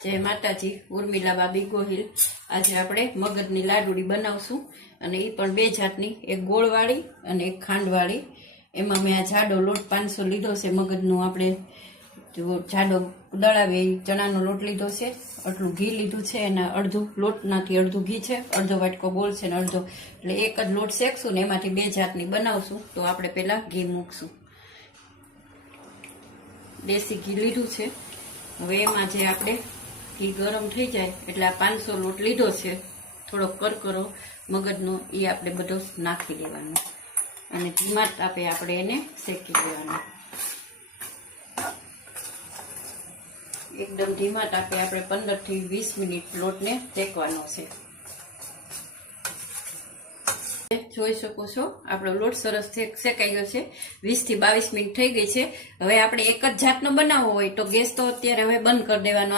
જય માતાજી, ઉર્મિલા બાબી ગોહિલ। આજે આપણે મગજની લાડુડી બનાવશું અને એ પણ બે જાતની, એક ગોળવાળી અને એક ખાંડવાળી। એમાં મેં આ જાડો લોટ 500 લીધો છે મગજનો। આપણે જાડો દળાવે ચણાનો લોટ લીધો છે, આટલું ઘી લીધું છે, એના અડધું લોટનાથી અડધું ઘી છે, અડધો વાટકો ગોળ છે ને અડધો, એટલે એક જ લોટ શેકશું ને એમાંથી બે જાતની બનાવશું। તો આપણે પહેલા ઘી મૂકશું। દેશી ઘી લીધું છે। હવે એમાં જે આપણે ઘી ગરમ થઈ જાય એટલે આ 500 લોટ લીધો છે, થોડો કરકરો મગજનો, એ આપણે બધો નાખી દેવાનો અને ધીમા તાપે આપણે એને શેકી દેવાનો। એકદમ ધીમા તાપે આપણે 15 થી 20 મિનિટ લોટને શેકવાનો છે। જોઈ શકો છો આપણો લોટ સરસ શેકાઈ ગયો છે। 20 થી 22 મિનિટ થઈ ગઈ છે। હવે આપણે એક જ જાતનો બનાવવો હોય તો ગેસ તો અત્યારે હવે બંધ કરી દેવાનો।